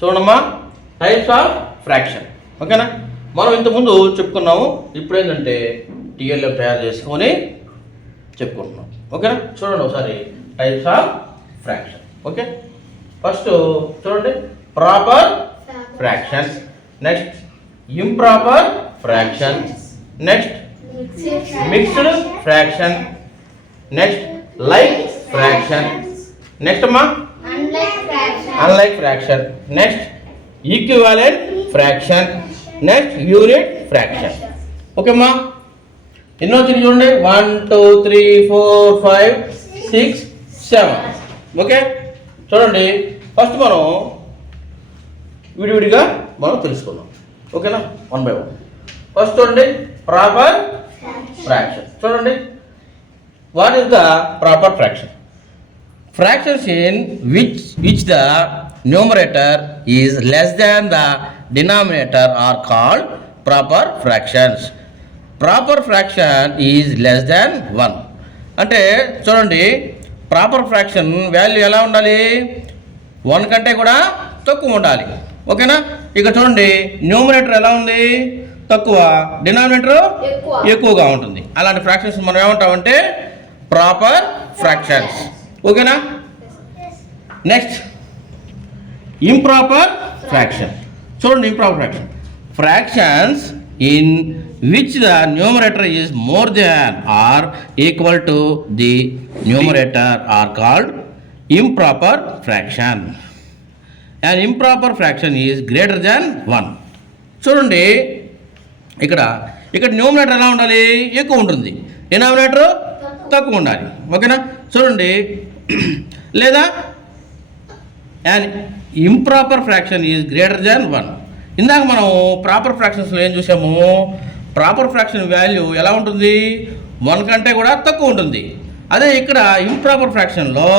చూడమ్మా, types of fraction. ఓకేనా, మనం ఇంతకుముందు చెప్పుకున్నాము. ఇప్పుడు ఏంటంటే టీఎల్ఎం తయారు చేసుకొని చెప్పుకుంటున్నాం. ఓకేనా, చూడండి ఒకసారి types of fraction. Okay, first చూడండి proper fraction, next improper fraction, next mixed fraction, next like fraction, next అమ్మా unlike fraction, next equivalent fraction, next unit fraction. Okay అమ్మా, ఎన్నో వచ్చింది చూడండి, 1 2 3 4 5 6 7. ఓకే, చూడండి ఫస్ట్ మనం విడివిడిగా మనం తెలుసుకుందాం. ఓకేనా, 1 by 1. ఫస్ట్ చూడండి ప్రాపర్ ఫ్రాక్షన్. చూడండి, what is the proper fraction? Fractions in which the numerator is less than the denominator are called proper fractions. Proper fraction is less than 1. అంటే చూడండి, ప్రాపర్ ఫ్రాక్షన్ వాల్యూ ఎలా ఉండాలి? 1 కంటే కూడా తక్కువ ఉండాలి. ఓకేనా, ఇక చూడండి న్యూమరేటర్ ఎలా ఉంది? తక్కువ, డినామినేటర్ ఎక్కువగా ఉంటుంది. అలాంటి ఫ్రాక్షన్స్ మనం ఏమంటామంటే ప్రాపర్ ఫ్రాక్షన్స్. ఓకేనా, నెక్స్ట్ ఇంప్రాపర్ ఫ్రాక్షన్. చూడండి improper fraction, fractions in which the numerator is more than or equal to the numerator are called improper fraction. And improper fraction is greater than 1. చూడండి ఇక్కడ numerator ఎలా ఉండాలి? ఎక్కువ ఉంటుంది, denominator తక్కువ ఉండాలి. ఓకేనా, చూడండి లేదా and improper fraction is greater than 1. ఇందాక మనం ప్రాపర్ ఫ్రాక్షన్స్లో ఏం చూసాము? ప్రాపర్ ఫ్రాక్షన్ వాల్యూ ఎలా ఉంటుంది? 1 కంటే కూడా తక్కువ ఉంటుంది. అదే ఇక్కడ ఇంప్రాపర్ ఫ్రాక్షన్లో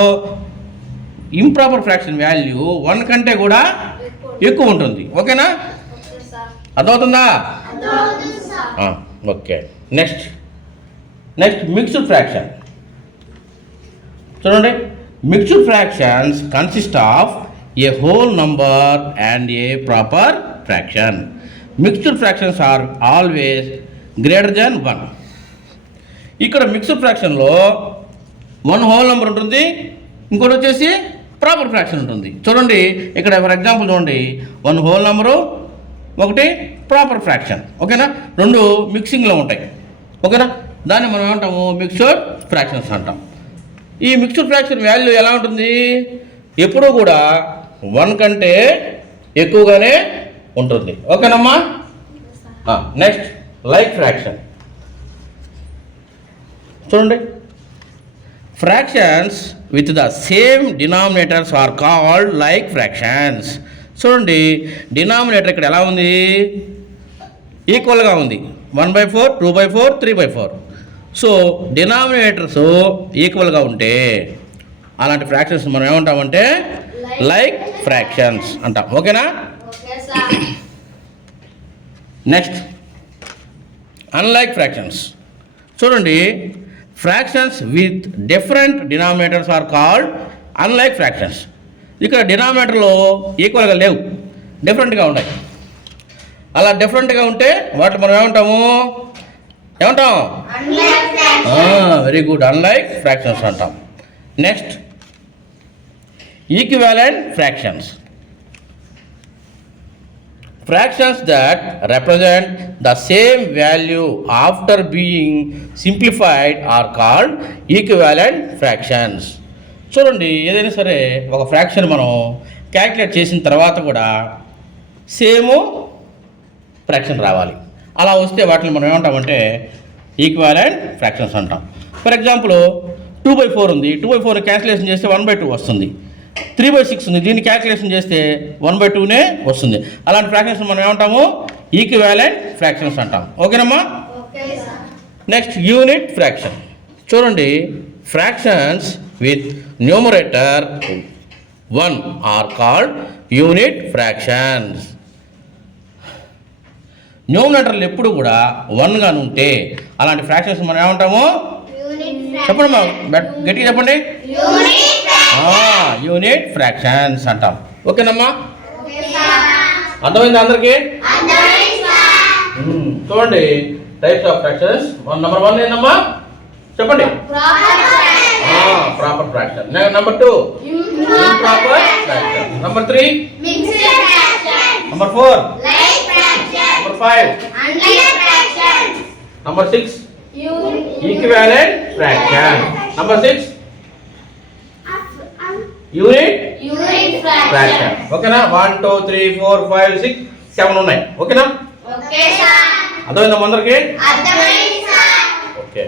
ఇంప్రాపర్ ఫ్రాక్షన్ వాల్యూ 1 కంటే కూడా ఎక్కువ ఉంటుంది. ఓకేనా, అర్థమవుతుందా? Okay, next mixed fraction. చూడండి, mixed fractions consist of a whole number and a proper fraction. Mixed fractions are always greater than 1. ఇక్కడ మిక్స్డ్ ఫ్రాక్షన్లో 1 హోల్ నెంబర్ ఉంటుంది, ఇంకోటి వచ్చేసి ప్రాపర్ ఫ్రాక్షన్ ఉంటుంది. చూడండి ఇక్కడ ఫర్ ఎగ్జాంపుల్ చూడండి, 1 హోల్ నెంబరు, 1 ప్రాపర్ ఫ్రాక్షన్. ఓకేనా, 2 మిక్సింగ్లో ఉంటాయి. ఓకేనా, దాన్ని మనం ఏమంటాము? మిక్స్డ్ ఫ్రాక్షన్స్ అంటాం. ఈ మిక్స్డ్ ఫ్రాక్షన్ వాల్యూ ఎలా ఉంటుంది? ఎప్పుడూ కూడా 1 కంటే ఎక్కువగానే ఉంటుంది. ఓకేనమ్మా, నెక్స్ట్ లైక్ ఫ్రాక్షన్. చూడండి, fractions with the same denominators are called like fractions. చూడండి, డినామినేటర్ ఇక్కడ ఎలా ఉంది? ఈక్వల్గా ఉంది. 1/4, 2/4, 3/4. సో డినామినేటర్స్ ఈక్వల్గా ఉంటే అలాంటి ఫ్రాక్షన్స్ మనం ఏమంటామంటే లైక్ ఫ్రాక్షన్స్ అంటాం. ఓకేనా, నెక్స్ట్ అన్లైక్ ఫ్రాక్షన్స్. చూడండి, fractions with different denominators are called unlike fractions. ఇక్కడ డినామినేటర్లో ఈక్వల్గా లేవు, డిఫరెంట్గా ఉన్నాయి. అలా డిఫరెంట్గా ఉంటే వాటిని మనం ఏమంటాము? వెరీ గుడ్, అన్లైక్ ఫ్రాక్షన్స్ అంటాం. Next equivalent fractions. Fractions that represent the same value after being simplified are called equivalent fractions. చూడండి, ఏదైనా సరే ఒక ఫ్రాక్షన్ మనం క్యాల్కులేట్ చేసిన తర్వాత కూడా సేమ్ ఫ్రాక్షన్ రావాలి. అలా వస్తే వాటిని మనం ఏమంటామంటే ఈక్వివాలెంట్ ఫ్రాక్షన్స్ అంటాం. ఫర్ ఎగ్జాంపుల్ 2/4 ఉంది, 2/4 క్యాల్కులేషన్ చేస్తే 1/2 వస్తుంది. 3/6 ఉంది, దీన్ని క్యాల్కులేషన్ చేస్తే 1/2నే వస్తుంది. అలాంటి ఫ్రాక్షన్స్ మనం ఏమంటాము? ఈక్వివాలెంట్ ఫ్రాక్షన్స్ అంటాం. ఓకేనమ్మా, నెక్స్ట్ యూనిట్ ఫ్రాక్షన్. చూడండి, fractions with numerator 1 are called unit fractions. న్యూమరేటర్లు ఎప్పుడు కూడా 1గా ఉంటే అలాంటి ఫ్రాక్షన్స్ మనం ఏమంటాము? చెప్పండి మా గట్టిగా చెప్పండి. యూనిట్ ఫ్రాక్షన్స్ అంటాం. ఓకేనమ్మా, అర్థమైంది అందరికి? చూడండి టైప్స్ ఆఫ్ ఫ్రాక్షన్స్. నెంబర్ 1 ఏందమ్మా చెప్పండి? Proper fraction. Number 2 improper fraction. Number 3 number 4 number 5 number 6 equivalent fraction. Number 6 unit fraction. ఓకేనా? 1 2 3 4 5 6 7 ఉన్నాయి. ఓకేనా? అర్థమైందా అందరికి? ఓకే.